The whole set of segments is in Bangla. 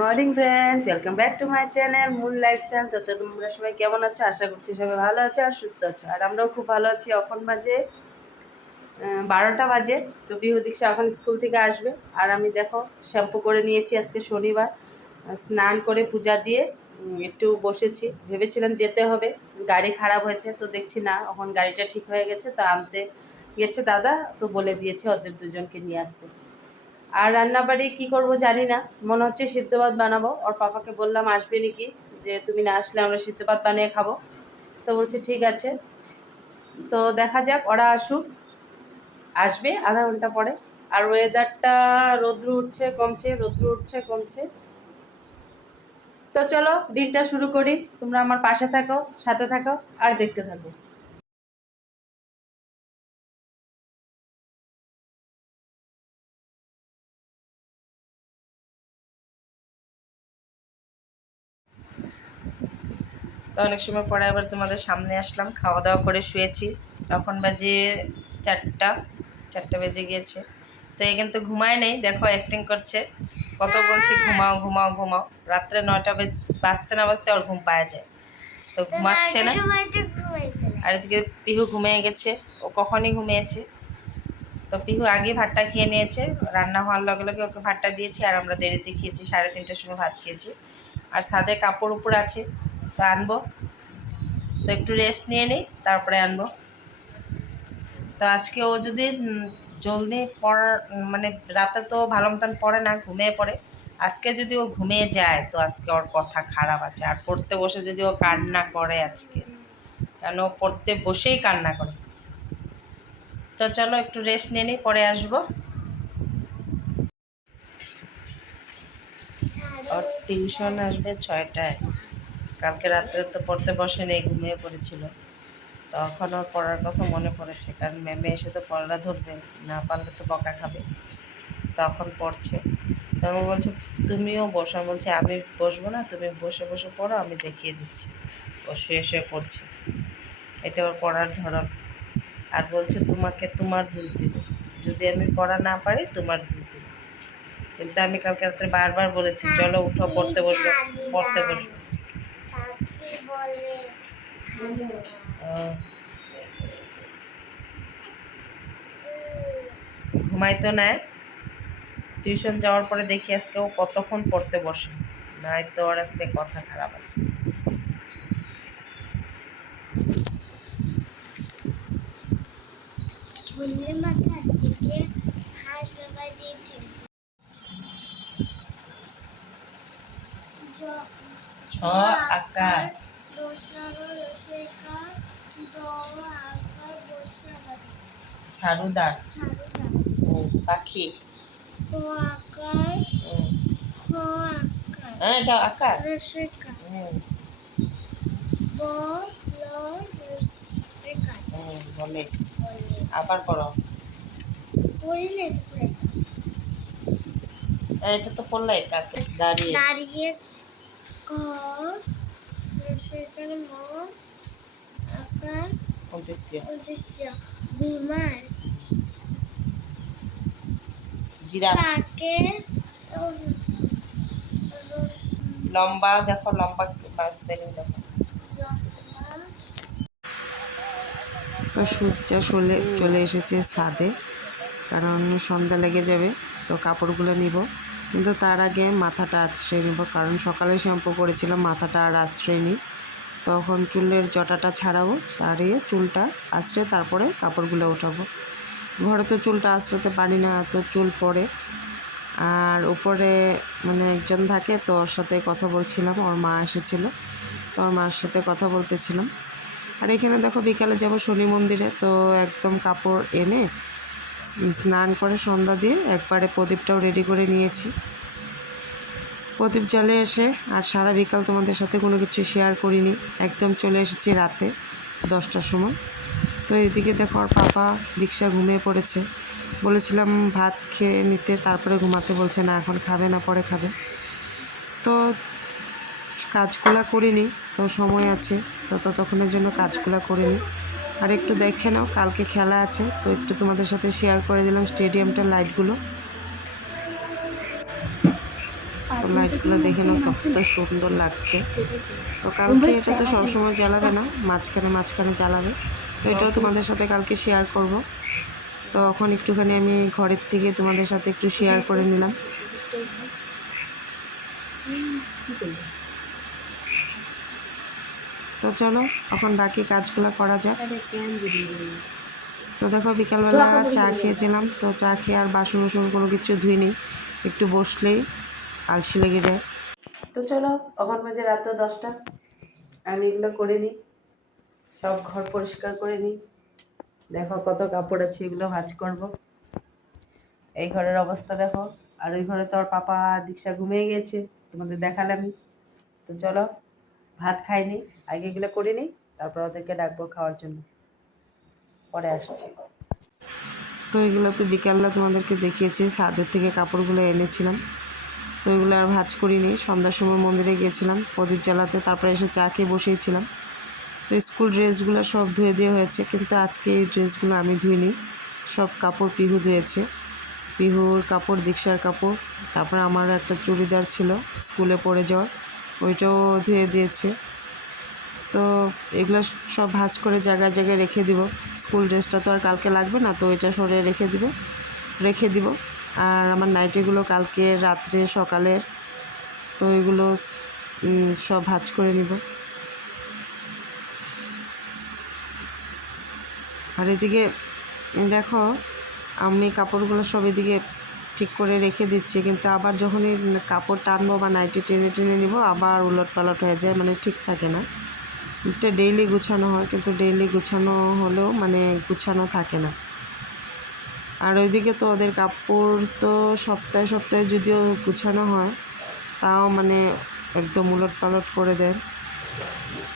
Morning friends, welcome back to my channel মূল লাইফস্টাইল। তো তোমরা সবাই কেমন আছো? আশা করছি সবাই ভালো আছো আর সুস্থ আছো। আর আমরাও খুব ভালো আছি। এখন বাজে 12টা বাজে। তো বিহু দীক্ষা এখন স্কুল থেকে আসবে। আর আমি দেখো শ্যাম্পু করে নিয়েছি, আজকে শনিবার। স্নান করে পূজা দিয়ে একটু বসেছি। ভেবেছিলাম যেতে হবে, গাড়ি খারাপ হয়েছে, তো দেখছি না, এখন গাড়িটা ঠিক হয়ে গেছে। তো আনতে গেছে দাদা, তো বলে দিয়েছে ওদের দুজনকে নিয়ে আসতে। আর রান্নাবাড়ি কি করব জানি না, মনে হচ্ছে সিদ্ধ ভাত বানাবো। ওর পাপাকে বললাম আসবে নাকি, যে তুমি না আসলে আমরা সিদ্ধ ভাত বানিয়ে খাবো। তো বলছে ঠিক আছে। তো দেখা যাক, ওরা আসুক, আসবে আধা ঘন্টা পরে। আর ওয়েদারটা রৌদ্র উঠছে কমছে, রৌদ্র উঠছে কমছে। তো চলো দিনটা শুরু করি। তোমরা আমার পাশে থাকো, সাথে থাকো আর দেখতে থাকো। তো অনেক সময় পরে আবার তোমাদের সামনে আসলাম, খাওয়া দাওয়া করে শুয়েছি। তখন বাজে 4টা, 4টা বেজে গিয়েছে। তো এ কিন্তু ঘুমায় নেই, দেখো অ্যাক্টিং করছে। কত বলছি ঘুমাও ঘুমাও ঘুমাও, রাত্রে 9টা বাজতে না বাজতে ওর ঘুম পাওয়া যায়, তো ঘুমাচ্ছে না। আর এদিকে পিহু ঘুমিয়ে গেছে, ও কখনই ঘুমিয়েছে। তো পিহু আগে ভাতটা খেয়ে নিয়েছে, রান্না হওয়ার লগে লগে ওকে ভাতটা দিয়েছি। আর আমরা দেরিতে খেয়েছি, 3:30টার সময় ভাত খেয়েছি। আর ছাদে কাপড় উপর আছে, তো আনবো। তো একটু রেস্ট নিয়ে নিই, তারপরে আনবো। তো আজকে ও যদি জলদি পড়ার মানে রাতে তো ভালো মতন পড়ে না, ঘুমিয়ে পড়ে। আজকে যদি ও ঘুমিয়ে যায় তো আজকে ওর কথা খারাপ আছে। আর পড়তে বসে যদি ও কান্না করে আজকে, কেন ও পড়তে বসেই কান্না করে। তো চলো একটু রেস্ট নিয়ে নিই, পরে আসবো। ওর টিউশন আসবে 6টায়। কালকে রাত্রে তো পড়তে বসে নেই, ঘুমিয়ে পড়েছিল। তখন ওর পড়ার কথা মনে পড়েছে, কারণ ম্যামে এসে তো পড়া ধরবে, না পারলে তো বকা খাবে। তখন পড়ছে। তারপর বলছে তুমিও বসো। আমি বলছি আমি বসবো না, তুমি বসে বসে পড়ো, আমি দেখিয়ে দিচ্ছি। ও শুয়ে শুয়ে পড়ছে, এটা ওর পড়ার ধরন। আর বলছে তোমাকে তোমার দোষ দিব, যদি আমি পড়া না পারি তোমার দোষ দিব। কিন্তু আমি কালকে রাত্রে বারবার বলেছি চলো উঠো, পড়তে বসবো, পড়তে বসবো। ঘুমাইতো না। টিউশন যাওয়ার পরে দেখি আজকে ও কতক্ষণ পড়তে বসে, নাই তো ওর আজকে কথা খারাপ আছে। ছ আকার, ঝাড়ুদার, পাখি, হ্যাঁ এটা আকার। বলে আবার পড়ো। এটা তো পড়লাই, কাকে দাঁড়িয়ে দাঁড়িয়ে লম্বা, দেখো লম্বা স্পেলিং দেখো। তো সূর্য চলে এসেছে ছাদে, কারণ সন্ধ্যা লেগে যাবে। তো কাপড়গুলো নিব, কিন্তু তার আগে মাথাটা আশ্রয় নিব, কারণ সকালে শ্যাম্পু করেছিলাম, মাথাটা আর আশ্রয় নিই। তখন চুলের জটাটা ছাড়াবো, ছাড়িয়ে চুলটা আশ্রয় তারপরে কাপড়গুলো উঠাবো। ঘরে তো চুলটা আশ্রাতে পারি না, এত চুল পড়ে। আর উপরে মানে একজন থাকে, তো ওর সাথে কথা বলছিলাম, ওর মা এসেছিলো, তো ওর মার সাথে কথা বলতেছিলাম। আর এখানে দেখো বিকালে যাব শনি মন্দিরে, তো একদম কাপড় এনে স্নান করে সন্ধ্যা দিয়ে একবারে প্রদীপটাও রেডি করে নিয়েছি। প্রদীপ জ্বালে এসে আর সারা বিকাল তোমাদের সাথে কোনো কিছু শেয়ার করিনি, একদম চলে এসেছি রাতে 10টার সময়। তো এদিকে দেখো আর পাপা দীক্ষা ঘুমিয়ে পড়েছে, বলেছিলাম ভাত খেয়ে নিতে তারপরে ঘুমাতে, বলছে না এখন খাবে না, পরে খাবে। তো কাজগুলা করিনি, তো সময় আছে, তো ততক্ষণের জন্য কাজগুলা করিনি। আর একটু দেখে নাও, কালকে খেলা আছে, তো একটু তোমাদের সাথে শেয়ার করে দিলাম স্টেডিয়ামটার লাইটগুলো। তো লাইটগুলো দেখে নাও কত সুন্দর লাগছে। তো কালকে এটা তো সবসময় জ্বালাবে না, মাঝখানে মাঝখানে জ্বালাবে। তো এটাও তোমাদের সাথে কালকে শেয়ার করব। তো এখন একটুখানি আমি ঘরের থেকে তোমাদের সাথে একটু শেয়ার করে নিলাম। তো চলো এখন বাকি কাজগুলো করা যাক। তো দেখো বিকালবেলা চা খেয়েছিলাম, তো চা খেয়ে আর বাসন বাসন কোনো কিছু ধুইনি, একটু বসলেই আলসি লেগে যায়। তো চলো এখন বাজে রাত 10টা, আমি এগুলো করে নিই, সব ঘর পরিষ্কার করে নিই। দেখো কত কাপড় আছে, এগুলো ভাঁজ করব। এই ঘরের অবস্থা দেখো, আর ওই ঘরে তো আর পাপা দীক্ষা ঘুমিয়ে গেছে, তোমাদের দেখালামই। তো চলো ভাত খাইনি, আগে এগুলো করে নিই, তারপর ওদেরকে ডাকবো খাওয়ার জন্য, পরে আসছি। তো এগুলো তো বিকালবেলা তোমাদেরকে দেখিয়েছি, ছাদের থেকে কাপড়গুলো এনেছিলাম। তো এগুলো আর ভাঁজ করিনি, সন্ধ্যার সময় মন্দিরে গিয়েছিলাম প্রদীপ জ্বালাতে, তারপরে এসে চা খেয়ে বসিয়েছিলাম। তো স্কুল ড্রেসগুলো সব ধুয়ে দেওয়া হয়েছে, কিন্তু আজকে এই ড্রেসগুলো আমি ধুইনি, সব কাপড় পিহু ধুয়েছে। পিহুর কাপড়, দীক্ষার কাপড়, তারপরে আমার একটা চুড়িদার ছিল স্কুলে পরে যাওয়ার, ওইটাও ধুয়ে দিয়েছে। তো এগুলো সব ভাঁজ করে জায়গায় জায়গায় রেখে দিব। স্কুল ড্রেসটা তো আর কালকে লাগবে না, তো এটা সরে রেখে দিব। আর আমার নাইটিগুলো কালকে রাত্রে সকালের, তো এগুলো সব ভাঁজ করে নিব। আর এদিকে দেখো আমি কাপড়গুলো সব এদিকে ঠিক করে রেখে দিচ্ছি, কিন্তু আবার যখনই কাপড় টানবো বা নাইটি টেনে টেনে নিব আবার উলট পালট হয়ে যায়, মানে ঠিক থাকে না। এটা ডেইলি গুছানো হয়, কিন্তু ডেইলি গুছানো হলেও মানে গুছানো থাকে না। আর ওইদিকে তো ওদের কাপড় তো সপ্তাহে সপ্তাহে যদিও গুছানো হয়, তাও মানে একদম উলট পালট করে দেয়,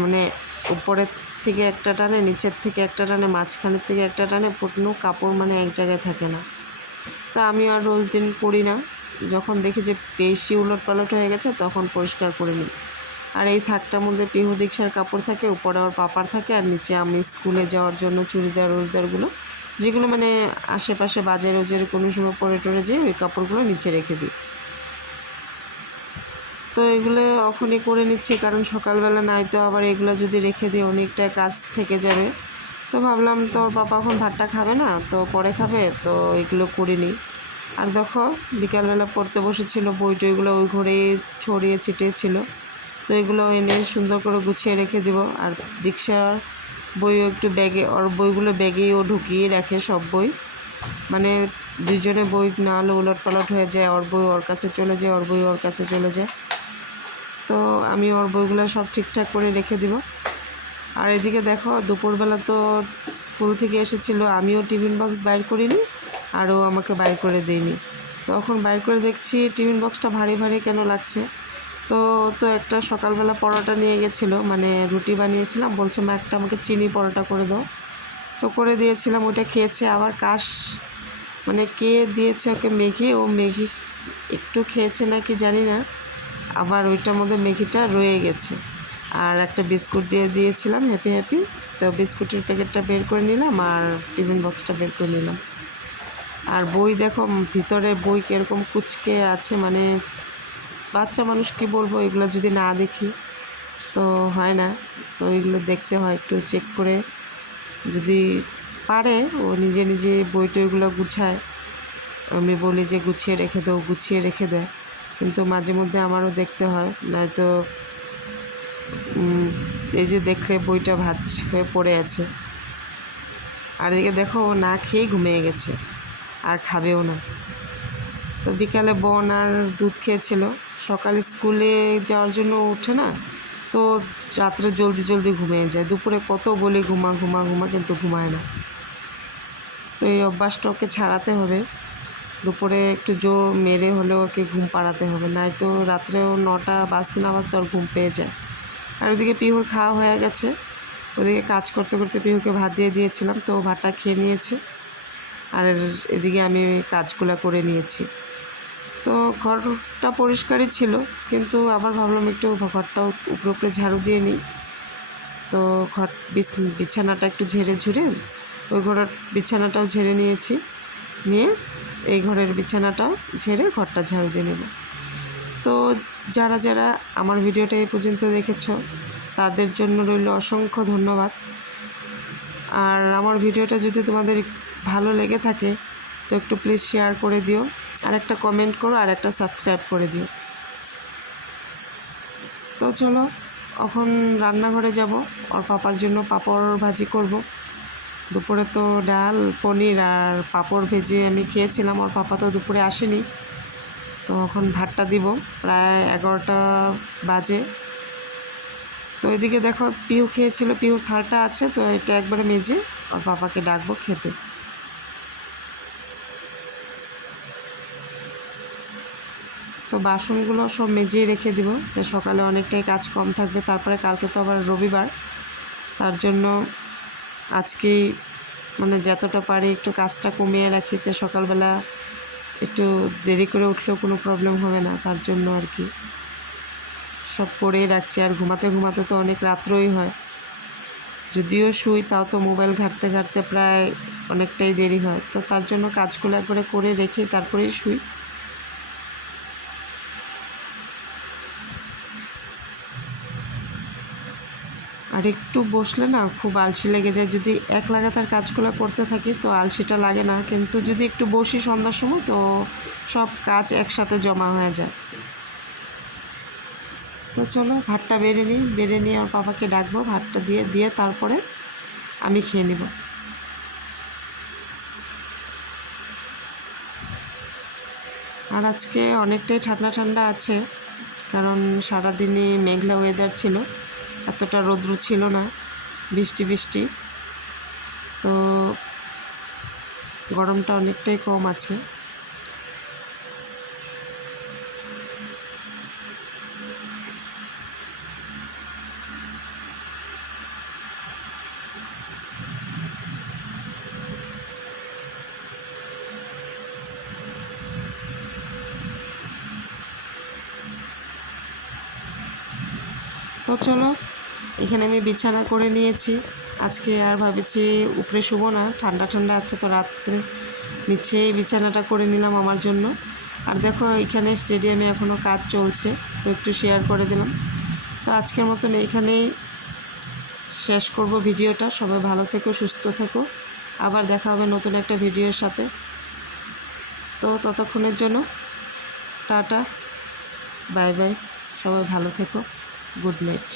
মানে উপরের থেকে একটা টানে, নিচের থেকে একটা টানে, মাঝখানের থেকে একটা টানে, পুরনো কাপড় মানে এক জায়গায় থাকে না। তা আমি আর রোজ দিন পরি না, যখন দেখি যে বেশি উলট পালট হয়ে গেছে তখন পরিষ্কার করে নিই। আর এই থাকটার মধ্যে পিহু দীক্ষার কাপড় থাকে, উপরে ওর পাপার থাকে, আর নিচে আমি স্কুলে যাওয়ার জন্য চুড়িদারগুলো, যেগুলো মানে আশেপাশে বাজার রোজের কোনো সময় পরে টরে যেয়ে ওই কাপড়গুলো নিচে রেখে দিই। তো এগুলো এখনই করে নিচ্ছি, কারণ সকালবেলা নাই তো আবার এগুলো যদি রেখে দিই অনেকটা কাজ থেকে যাবে। তো ভাবলাম তোর পাপা এখন ভাতটা খাবে না, তো পরে খাবে, তো এগুলো করে নিই। আর দেখো বিকালবেলা পড়তে বসেছিল, বই টইগুলো ওই ঘরে ছড়িয়ে ছিটিয়ে ছিল, তো এগুলো এনে সুন্দর করে গুছিয়ে রেখে দিব। আর দীক্ষার বইও একটু ব্যাগে, ওর বইগুলো ব্যাগেই ও ঢুকিয়ে রাখে সব বই, মানে দুজনে বই না হলে উলট পালট হয়ে যায়, ওর বই ওর কাছে চলে যায়, ওর বই ওর কাছে চলে যায়। তো আমি ওর বইগুলো সব ঠিকঠাক করে রেখে দিব। আর এদিকে দেখো দুপুরবেলা তো স্কুল থেকে এসেছিলো, আমিও টিফিন বক্স বাইর করিনি, আরও আমাকে বাইর করে দিইনি। তখন বাইর করে দেখছি টিফিন বক্সটা ভারী ভারী কেন লাগছে। তো তো একটা সকালবেলা পরোটা নিয়ে গেছিলো, মানে রুটি বানিয়েছিলাম, বলছে মা একটা আমাকে চিনি পরোটা করে দাও। তো করে দিয়েছিলাম, ওইটা খেয়েছে। আবার মানে কে দিয়েছে ওকে ম্যাগি, ও ম্যাগি একটু খেয়েছে নাকি জানি না, আবার ওইটার মধ্যে ম্যাগিটা রয়ে গেছে। আর একটা বিস্কুট দিয়ে দিয়েছিলাম হ্যাপি হ্যাপি, তো বিস্কুটের প্যাকেটটা বের করে নিলাম আর টিফিন বক্সটা বের করে নিলাম। আর বই দেখো ভিতরে বই কীরকম কুচকে আছে, মানে বাচ্চা মানুষ কী বলবো, এগুলো যদি না দেখি তো হয় না। তো এগুলো দেখতে হয়, একটু চেক করে, যদি পারে ও নিজে নিজে বই টইগুলো গুছায়, আমি বলি যে গুছিয়ে রেখে দাও, গুছিয়ে রেখে দেয়, কিন্তু মাঝে মধ্যে আমারও দেখতে হয়, নয়তো এই যে দেখলে বইটা ভাঁজ হয়ে পড়ে আছে। আর এদিকে দেখো ও না খেয়েই ঘুমিয়ে গেছে, আর খাবেও না। তো বিকালে বোন আর দুধ খেয়েছিল, সকালে স্কুলে যাওয়ার জন্য ওঠে না, তো রাত্রে জলদি জলদি ঘুমিয়ে যায়। দুপুরে কত বলি ঘুমা ঘুমা ঘুমা, কিন্তু ঘুমায় না। তো এই অভ্যাসটা ওকে ছাড়াতে হবে, দুপুরে একটু জোর মেরে হলেও ওকে ঘুম পাড়াতে হবে, নয়তো রাত্রেও 9টা বাজতে না বাজতে ওর ঘুম পেয়ে যায়। আর ওদিকে পিহুর খাওয়া হয়ে গেছে, ওদিকে কাজ করতে করতে পিহুকে ভাত দিয়ে দিয়েছিলাম, তো ভাতটা খেয়ে নিয়েছে। আর এদিকে আমি কাজগুলো করে নিয়েছি। তো ঘরটা পরিষ্কারই ছিল, কিন্তু আবার ভাবলাম একটু ঘরটাও উপরে উপরে ঝাড়ু দিয়ে নিই। তো বিছানাটা একটু ঝেড়ে ঝুড়ে ওই ঘরের বিছানাটাও ঝেড়ে নিয়েছি, নিয়ে এই ঘরের বিছানাটাও ঝেড়ে ঘরটা ঝাড়ু দিয়ে নেব। তো যারা যারা আমার ভিডিওটা এই পর্যন্ত দেখেছো তাদের জন্য রইল অসংখ্য ধন্যবাদ। আর আমার ভিডিওটা যদি তোমাদের ভালো লেগে থাকে তো একটু প্লিজ শেয়ার করে দিও, আর একটা কমেন্ট করো, আর একটা সাবস্ক্রাইব করে দিও। তো চলো এখন রান্নাঘরে যাব, ওর পাপার জন্য পাঁপড় ভাজি করব। দুপুরে তো ডাল পনির আর পাঁপড় ভেজে আমি খেয়েছিলাম, ওর পাপা তো দুপুরে আসেনি। তো এখন ভাতটা দিব, প্রায় 11টা বাজে। তো এদিকে দেখো পিহু খেয়েছিল, পিহুর থালটা আছে, তো এটা একবারে মেজে ওর পাপাকে ডাকবো খেতে। তো বাসনগুলো সব মেজেই রেখে দিব, তো সকালে অনেকটাই কাজ কম থাকবে। তারপরে কালকে তো আবার রবিবার, তার জন্য আজকেই মানে যতটা পারি একটু কাজটা কমিয়ে রাখি, তো সকালবেলা একটু দেরি করে উঠলেও কোনো প্রবলেম হবে না, তার জন্য আর কি সব করেই রাখছি। আর ঘুমাতে ঘুমাতে তো অনেক রাত্রই হয়, যদিও শুই তাও তো মোবাইল ঘাঁটতে ঘাঁটতে প্রায় অনেকটাই দেরি হয়। তো তার জন্য কাজগুলো একবারে করে রেখে তারপরেই শুই। আর একটু বসলে না খুব আলসি লেগে যায়, যদি এক লাগাতার কাজগুলো করতে থাকি তো আলসিটা লাগে না, কিন্তু যদি একটু বসি সন্ধ্যার সময় তো সব কাজ একসাথে জমা হয়ে যায়। তো চলো ভাতটা বেড়ে নিয়ে ওর পাপাকে ডাকবো, ভাতটা দিয়ে তারপরে আমি খেয়ে নেব। আর আজকে অনেকটাই ঠান্ডা ঠান্ডা আছে, কারণ সারাদিনই মেঘলা ওয়েদার ছিল, এতটা রৌদ্র ছিল না, বৃষ্টি বৃষ্টি, তো গরমটা অনেকটাই কম আছে। তো চলো এখানে আমি বিছানা করে নিয়েছি, আজকে আর ভাবেছি উপরে শুবো না, ঠান্ডা ঠান্ডা আছে, তো রাত্রে নিচেই বিছানাটা করে নিলাম আমার জন্য। আর দেখো এখানে স্টেডিয়ামে এখনও কাজ চলছে, তো একটু শেয়ার করে দিলাম। তো আজকের মতন এইখানেই শেষ করব ভিডিওটা। সবাই ভালো থেকো, সুস্থ থেকো, আবার দেখা হবে নতুন একটা ভিডিওর সাথে। তো ততক্ষণের জন্য টাটা, বাই বাই, সবাই ভালো থেকো, গুড নাইট।